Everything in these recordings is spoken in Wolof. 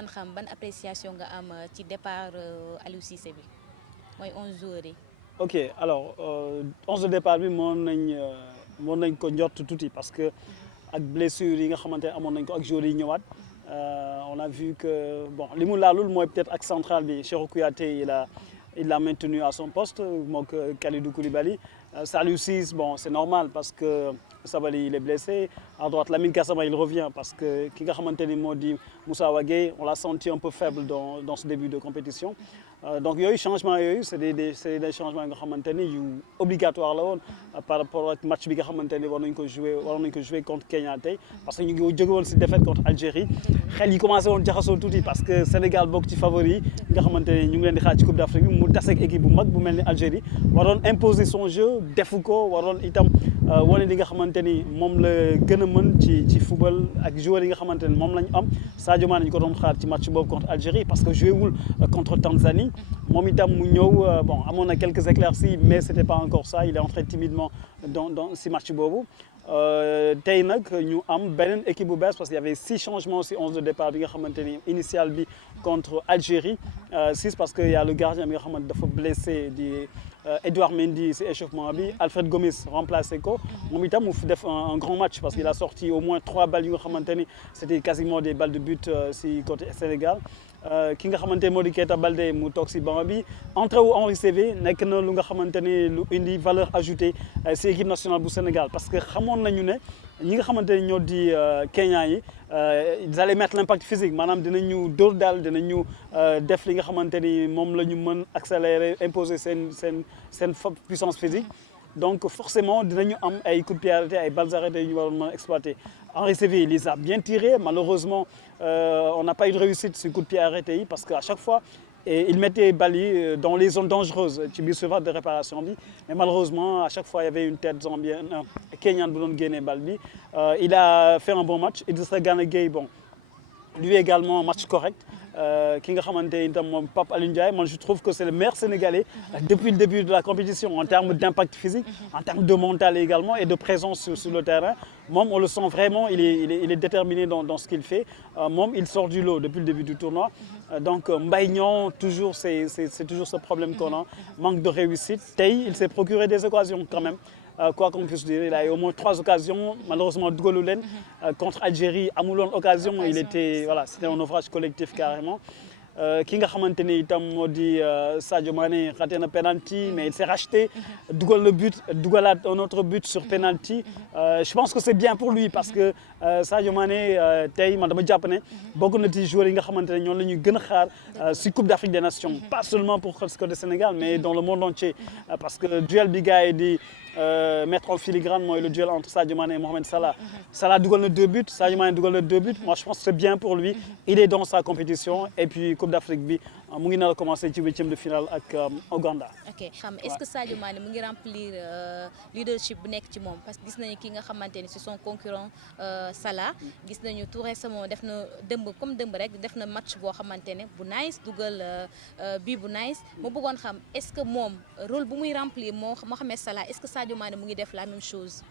bëggoon xam ban appréciation nga am ci départ Aliou Cissé bi mooy 11 joueurs yi. ok alors 11 de départ bi mën nañ ko njort tuuti parce que ak blessure yi nga xamante ne amoon nañ ko ak joueurs yi ñëwaat on a vu que bon li mu laalul mooy peut-être ak central bi Cheikhou Kouyaté il l'a maintenu à son poste mook Kalidou Koulibaly Saliou Ciss bon c'est normal parce que Sabaly il est blessé à droite Lamine Gassama il revient parce que ki nga xamante ni moo di Moussa Wagué on l'a senti un peu faible dans ce début de compétition donc yooyu changement yooyu c'est des changements nga xamante ni yu obligatoire la woon par rapport ak match bi nga xamante ni waroon nañ ko jouer contre Kenya tey parce que ñu ngi jóge woon si défaite contre Algérie xel yi commencé woon jaxasoo tuuti parce que Sénégal bokk ci favori yi nga xamante ni ñu ngi leen di xaar ci Coupe d'Afrique bi mu tase ak équipe bu mag bu mel ni Algérie waroon imposer son jeu defu ko waroon itam wane li nga xamante ni moom la gën a mën ci football ak joueurs yi nga xamante ni moom la ñu am Sadio Mané ñu ko doon xaar ci match boobu contre Algérie parce que joué wul contre Tanzanie moom itam mu ñëw bon amoon na quelques éclaircies mais c'était pas encore ça il est entré timidement dans si match boobu tey nag ñu am beneen équipe bu bees parce qu'il y avait 6 changements si 11 de départ bi nga xamante ni initial bi contre Algérie 6 parce que y a le gardien bi nga xamante dafa blessé di Edouard Mendy si échauffement bi Alfred Gomis remplacé ko moom itam mu def un grand match parce qu'il a sorti au moins 3 balles yu nga xamante ni c'était quasiment des balles de but si côté Sénégal ki nga xamante moo di Keita Baldé mu toog si banc bi entrée wu Henri Saivet nekk na lu nga xamante ni lu indi valeur ajoutée si équipe nationale bu Sénégal parce que xamoon nañu ne ñi nga xamante ni ñoo di Kenya yi ils allaient mettre l'impact physique maanaam dinañu dóor daal dinañu def li nga xamante ni moom la ñu mën accélérer imposer seen puissance physique donc forcément dinañu am ay coups de pied arrêtés ay balles arrêtées yu ñu waroon mën a exploiter Henri Saivet il les a bien tirés malheureusement on n'a pas eu de réussite sur coups de pied arrêtés yi parce que à chaque fois il mettait balles yi dans les zones dangereuses ci biir surface de réparation bi mais malheureusement à chaque fois il y avait une tête zambienne kenyane bu doon génnee balle bi il a fait un bon match Idrissa Gana Gueye bon lui également match correct ki nga xamante itam moom Pape Alioune Ndiaye man je trouve que c'est le meilleur Sénégalais depuis le début de la compétition en termes d'impact physique en termes de mental également et de présence sur le terrain moom on le sent vraiment il est déterminé dans ce qu'il fait moom il sort du lot depuis le début du tournoi donc Mbaye Niang toujours c'est toujours ce problème qu'on a manque de réussite tey il s'est procuré des occasions quand même quoi qu'on puisse dire il a eu au moins 3 occasions malheureusement dugalu leen contre Algérie amuloon occasion il était voilà c'était un naufrage collectif carrément ki nga xamante ni itam moo di Sadio Mané raté na penalty mais il s'est racheté dugal le but dugalaat un autre but sur penalty je pense que c'est bien pour lui parce que Sadio Mané tey man dama jàpp ne bokk na ci joueurs yi nga xamante ne ñoom la ñuy gën a xaar si Coupe d'Afrique des Nations pas seulement pour le Sénégal mais dans le monde entier parce que duel bi gars yi di mettre en filigrane mooy le duel entre Sadio Mané et Mohamed Salah Salah dugal na 2 buts Sadio Mané dugal na 2 buts moi je pense que c'est bien pour lui il est dans sa compétition et puis Coupe d'Afrique bi mu ngi nar a commencer ci 8e de finale ak Ouganda. ok xam est-ce que Sadio Mané mu ngi remplir leadership bu nekk ci moom parce que gis nañu ki nga xamante ni c'est son concurrent Salah gis nañu tout récemment def na dëmb rek def na match boo xamante ne bu nice dugal bii bu nice mu bëggoon xam est-ce que moom rôle bu muy remplir Mohamed Salah est-ce que Sadio Mané mu ngi def la même chose.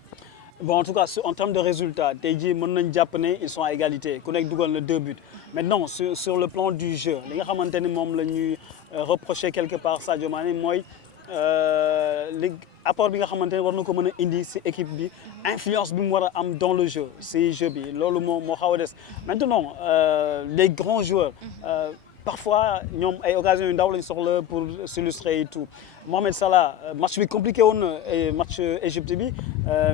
Bon en tout cas en termes de résultats tey jii mën nañu jàpp ne ils sont à égalité ku nekk dugal na 2 buts maintenant sur le plan du jeu li nga xamante ni moom la ñuy reprocher quelque part Sadio Mané mooy li apport bi nga xamante ne war na ko mën a indi ci équipe bi influence bi mu war a am dans le jeu ci jeu bi loolu moo xaw a des maintenant les grands joueurs parfois ñoom ay occasions yu ndaw lañ soxla pour s'illustrer et tout Mohamed Salah match bi compliqué woon na match Égypte bi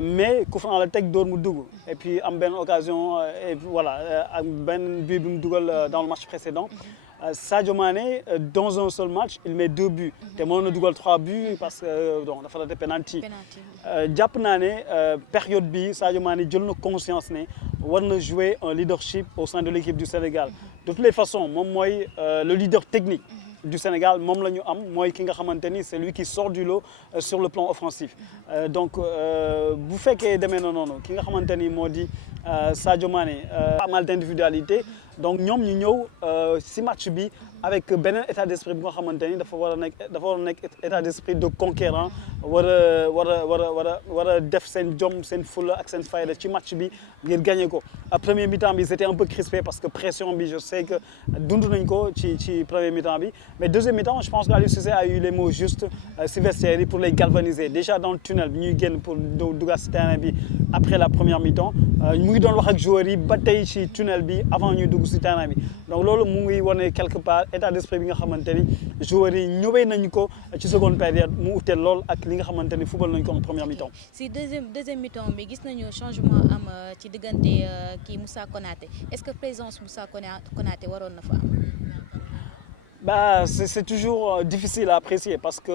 mais coup franc la teg dóor mu dugg et puis am benn occasion et voilà ak benn but bi mu dugal dans le match précédent Sadio Mané dans un seul match il met 2 buts te mënoon na dugal 3 buts parce que donc dafa raté penalty jàpp naa ne période bi Sadio Mané jël na conscience ne war na jouer un leadership au sein de l'équipe du Sénégal de toutes les façons moom mooy le leader technique du Sénégal moom la ñu am mooy ki nga xamante ni c'est lui qui sort du lot sur le plan offensif donc bu fekkee demee na noonu ki nga xamante ni moo di Sadio Mané pas mal d'individualité donc ñoom ñu ñëw si match bi avec beneen état d'esprit bu nga xamante ni dafa war a nekk état d'esprit de conquérant war a def seen jom seen fulla ak seen fayda ci match bi ngir gagner ko premier mi-temps bi c'était un peu crispé parce que pression bi je sais que dund nañ ko ci premier mi-temps bi mais deuxième mi-temps je pense que Aliou Cissé a eu les mots justes si vestiaire yi pour les galvaniser déjà dans le tunnel bi ñuy génn pour duggaat si terrain bi après la première mi-temps mu ngi doon wax ak joueurs yi ba tey ci tunnel bi avant ñuy dugg si terrain bi donc loolu mu ngi wane quelque part état d'esprit bi nga xamante ni joueurs yi ñëwee nañu ko ci seconde période mu utee lool ak li nga xamante ni football nañu ko en première mi-temps. si deuxième mi-temps bi gis nañu changement am ci diggante kii Moussa Konaté est-ce que présence Moussa Konaté waroon na fa am. Bah c'est toujours difficile à apprécier parce que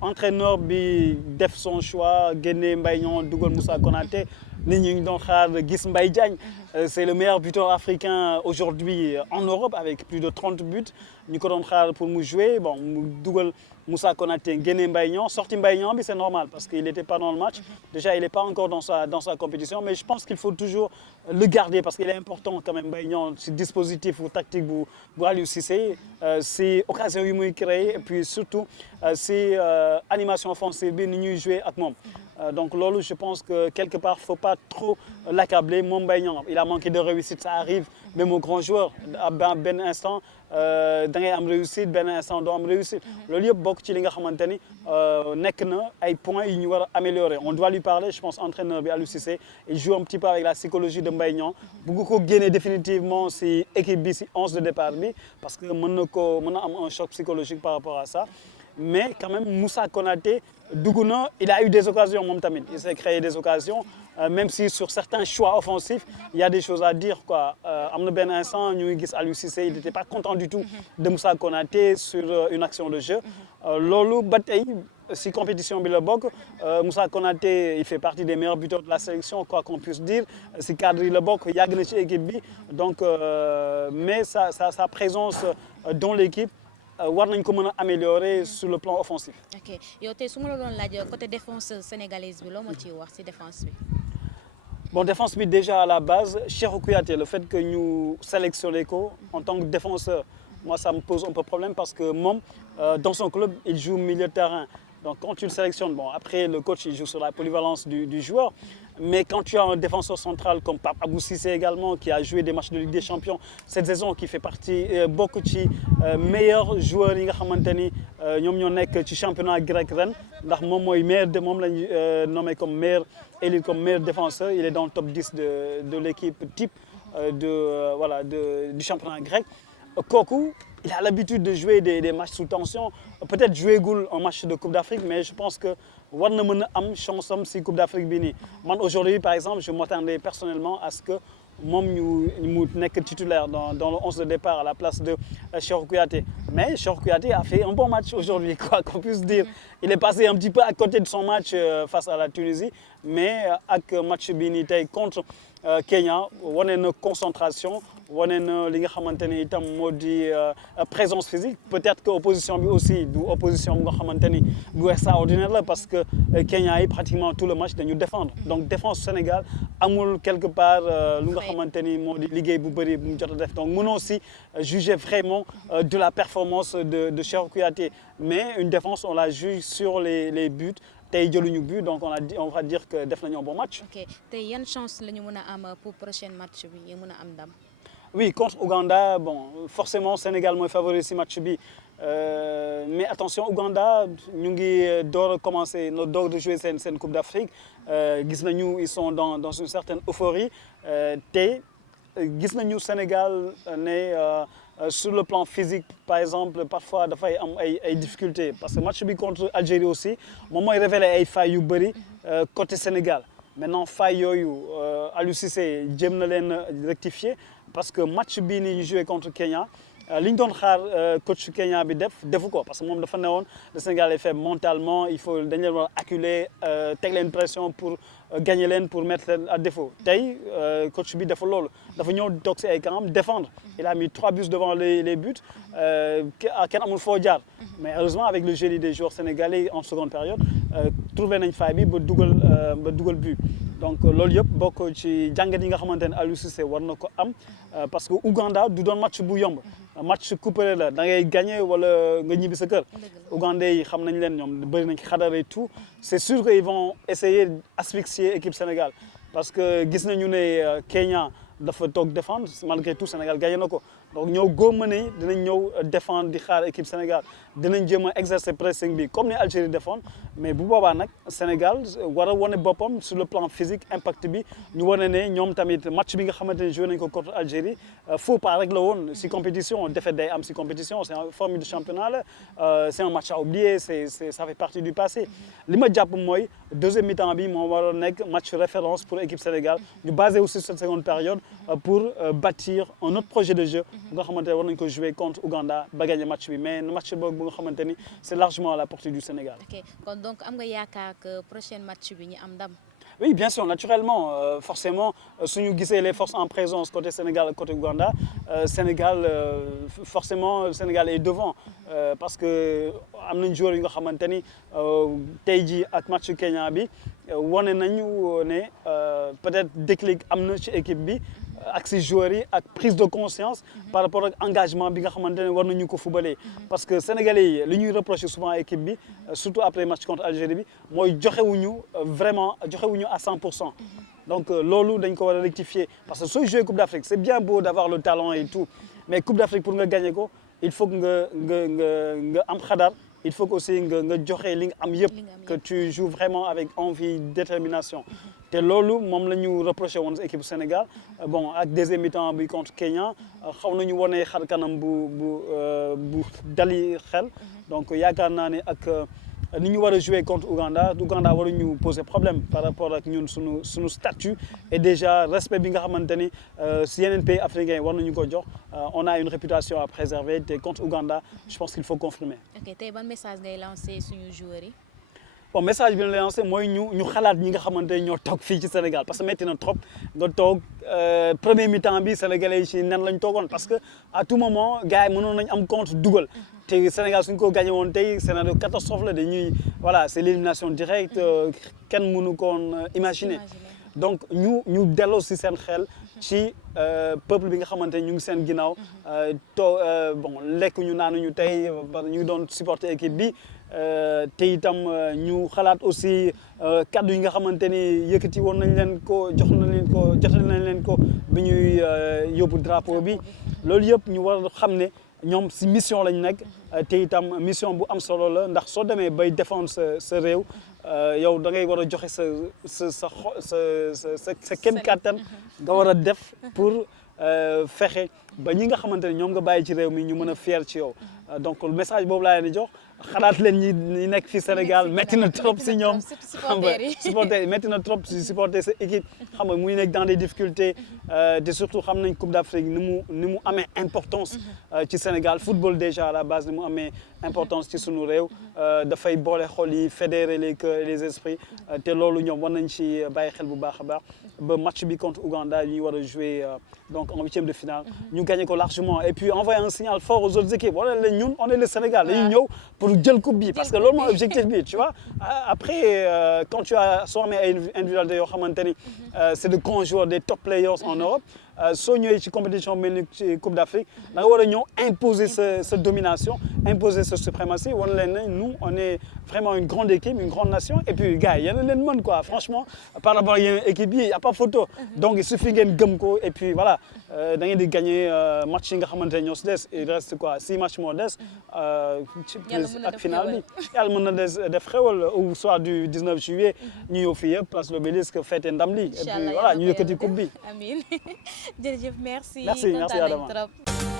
entraîneur bi def son choix génne Mbaye Niang dugal Moussa Konaté nit ñi ngi doon xaar gis Mbaye Diagne c'est le meilleur buteur africain aujourd'hui en Europe avec plus de 30 buts ñu ko doon xaar pour mu jouer bon mu dugal Moussa Konaté génne Mbaye Niang sorti Mbaye Niang bi c'est normal parce qu'il n'était pas dans le match déjà il n'est pas encore dans sa compétition mais je pense qu'il faut toujours le garder parce qu'il est important quand même Mbaye Niang ci dispositif ou tactique bu Aliou Cissé si occasion yi muy créer et puis surtout si animation offensive bi ni ñuy jouer ak moom donc loolu je pense que quelque part faut pas trop l'accabler moom Mbaye Niang il a manqué de réussite ça arrive même aux grands joueurs à benn instant da ngay am réussite benn instant doo am réussite loolu yëpp bokk ci li nga xamante ni nekk na ay points yu ñu war a améliorer on doit lui parler je pense entraîneur bi Aliou Cissé il joue un petit peu avec la psychologie de Mbaye Niang bëgg ko génne définitivement si équipe bi si 11 de départ bi parce que mën na am un choc psychologique par rapport à ça mais quand même Moussa Konaté dugg na il a eu des occasions moom tamit il s'est créé des occasions même si sur certains choix offensifs il y a des choses à dire quoi am na benn instant ñu ngi gis Aliou Cissé il n'était pas content du tout de Moussa Konaté sur une action de jeu loolu ba tey si compétition bi la bokk Moussa Konaté il fait partie des meilleurs buteurs de la sélection quoi qu'on puisse dire si cadre yi la bokk yàgg na ci équipe bi donc mais sa présence dans l'équipe war nañ ko mën a améliorer sur le plan offensif. ok yow tey su ma la doon laaj côté défense sénégalaise bi loo ma ciy wax ci défense bi. bon défense bi déjà à la base Cheikhou Kouyaté le fait que ñu sélectionné ko en tant que défenseur moi ça me pose un peu problème parce que moom dans son club il joue milieu de terrain donc quand tu le sélectionnes bon après le coach il joue sur la polyvalence du joueur mais quand tu as un défenseur central comme Pape Abou Cissé également qui a joué des matchs de Ligue des Champions cette saison qui fait partie bokk ci meilleurs joueurs yi nga xamante ni ñoom ñoo nekk ci championnat grec ren ndax moom mooy moom lañu nommé comme meilleur défenseur il est dans le top 10 de l'équipe type du championnat grec kooku il a l'habitude de jouer des matchs sous tension peut-être jouer gul un match de Coupe d'Afrique mais je pense que war na mën a am chance am si Coupe d'Afrique bi nii man aujourd'hui par exemple je m'attendais personnellement à ce que moom mu nekk titulaire dans le 11 de départ à la place de Cheikhou Kouyaté mais Cheikhou Kouyaté a fait un bon match aujourd'hui quoi qu'on puisse dire il est passé un petit peu à côté de son match face à la Tunisie mais ak match bi nii tey contre Kenya wane na concentration wane na li nga xamante ni itam moo di présence physique peut-être que opposition bi aussi du opposition bi nga xamante ni bu extraordinaire la parce que Kenya yi pratiquement tout le match dañu défendre donc défense Sénégal amul quelque part lu nga xamante ni moo di liggéey bu bëri bu mu jot a def donc mënoo aussi juger vraiment de la performance de Cheikhou Kouyaté mais une défense on la juge sur les buts tey jëluñu but donc on va dire que def nañu un bon match. ok tey yan chance la ñu mën a am pour prochain match bi yi mën a am ndam. oui contre Ouganda bon forcément Sénégal mooy favori si match bi mais attention Ouganda ñu ngi door a commencer door de jouer seen Coupe d'Afrique gis nañu ils sont dans une certaine euphorie te gis nañu Sénégal ne sur le plan physique par exemple parfois dafay am ay difficultés parce que match bi contre Algérie aussi moom mooy révéler ay failles yu bëri côté Sénégal maintenant failles yooyu Aliou Cissé jéem na leen rectifier parce que match bii nii ñu joué contre Kenya li ñu doon xaar coach Kenya bi defu ko parce que moom dafa newoon le Sénégal est faible mentalement il faut dañ leen war a acculer teg leen pression pour gagner leen pour mettre leen à défaut tey coach bi dafa loolu dafa ñëw toog si ay camp défendre il a mis 3 buts devant les buts kenn amul foo jaar mais heureusement avec le génie des joueurs sénégalais en seconde période trouvé nañ faay bi ba dugal but donc loolu yëpp bokk ci jàngat yi nga xamante ne Aliou Cissé war na ko am parce que Ouganda du doon match bu yomb match coupé la da ngay gagné wala nga ñibbi sa kër Ougandais yi xam nañ leen ñoom bëri nañ xadar et tout c'est sûr que ils vont essayer d'asphyxier équipe Sénégal parce que gis nañu ne Kenya dafa toog défendre malgré tout Sénégal gagné na ko donc ñëw góob ne dinañ ñëw défendre di xaar équipe Sénégal dinañ jéem a exercer pressing bi comme ni Algérie défendre mais bu boobaa nag Sénégal war a wane boppam sur le plan physique impact bi ñu wane ne ñoom tamit match bi nga xamante ne joué nañ ko contre Algérie faux pas rek la woon si compétition défaite day am si compétition c'est une forme de championnat la c'est un match à oublier ça fait partie du passé li ma jàpp mooy deuxième mi-temps bi moo waroon nekk match référence pour équipe Sénégal ñu basé aussi sur cette seconde période pour bâtir un autre projet de jeu bu nga xamante ne war nañ ko jouer contre Ouganda ba gagner match bi mais match boobu bu nga xamante ni c'est largement à la portée du Sénégal. ok kon donc am nga yaakaar que prochain match bi ñu am ndam. Oui, bien sûr, naturellement, forcément, si nous gisons les forces en présence côté Sénégal et côté Ouganda, Sénégal, forcément, le Sénégal est devant. Parce que am nañ joueurs yi nga xamante ni tey jii ak match Kenya bi wane nañu ne peut-être déclic am na ci équipe bi ak si joueurs yi ak prise de conscience par rapport ak engagement bi nga xamante ne war nañu ko fubalee parce que sénégalais yi li ñuy reprocher souvent équipe bi surtout après match contre Algérie bi mooy joxewuñu vraiment joxewuñu à 100%. donc loolu dañ ko war a rectifier parce que sooy jouer Coupe d'Afrique c'est bien beau d'avoir le talent et tout mais Coupe d'Afrique pour nga gagner ko il faut que nga am xadar il faut que aussi nga joxe li nga am yëpp que tu joues vraiment avec envie détermination te loolu moom la ñu reproché woon équipe Sénégal bon ak deuxième mi-temps bi contre Kenya xaw nañu wane xar kanam bu dali xel donc yaakaar naa ne ak ni ñu war a jouer contre Ouganda waruñu poser problème par rapport ak ñun suñu statut et déjà respect bi nga xamante ni si yeneen pays africains war nañu ko jox on a une réputation à préserver te contre Ouganda je pense qu'il faut confirmer. ok tey ban message ngay lancer suñu joueurs yi. bon message bi ñu lay lancé mooy ñu xalaat ñi nga xamante ne ñoo toog fii ci Sénégal parce que métti na trop nga toog premier mi-temps bi sénégalais yi ci nen lañ toogoon parce que à tout moment gars yi mënoon nañ am compte dugal te Sénégal suñ ko gagné woon tey scénario catastrophe la dañuy voilà c'est l'élimination directe kenn mënu koon imaginer donc ñu delloo si seen xel ci peuple bi nga xamante ne ñu ngi seen ginnaaw bon lekk ñu naanuñu tey ñu ngi doon supporter équipe bi te itam ñu xalaat aussi kaddu yi nga xamante ni yëkkati woon nañ leen ko jotal nañ leen ko bi ñuy yóbbu drapeau bi loolu yëpp ñu war a xam ne ñoom si mission lañ nekk te itam mission bu am solo la ndax soo demee bay défendre sa réew yow da ngay war a joxe sa kenn kàttan nga war a def pour fexe ba ñi nga xamante ne ñoom nga bàyyi ci réew mi ñu mën a fier ci yow donc message boobu laa leen di jox xalaat leen ñi nekk fii Sénégal métti na trop si ñoom xam nga supporter yi métti na trop si supporter sa équipe xam nga muy nekk dans des difficultés te surtout xam nañ Coupe d'Afrique ni mu amee importance ci Sénégal football déjà à la base ni mu amee importance ci sunu réew dafay boole xol yi fédérer les cœurs et les esprits te loolu ñoom war nañ ci bàyyi xel bu baax a baax ba match bi contre Ouganda ñu war a jouer donc en huitième de finale ñu gagné ko largement et puis envoyer un signal fort aux autres équipes wala leen ñun on est le Sénégal dañuy ñëw pour jël coupe bi parce que loolu mooy objectif bi tu vois après quand tu as soo amee ay individualité yoo xamante ni c'est de grands joueurs des top players en Europe soo ñëwee ci compétition mel ni ci Coupe d'Afrique da nga war a ñëw imposer sa domination imposer sa suprématie wan leen ne nous on est vraiment une grande équipe une grande nation et puis gars yi yéen a leen mën quoi franchement par rapport ak yeneen équipe yi y a pas photo donc il suffit ngeen gëm ko et puis voilà da ngeen di gagner match yi nga xamante ne ñoo si des il reste quoi 6 matchs moo des ci plus ak final bi yàlla mën na def xewal au soir du 19 juillet ñu ñëw fii yëpp place de l'Obélisque fête ndam li et puis voilà ñu yëkkati coupe bi amiin jërëjëf merci Adama. trop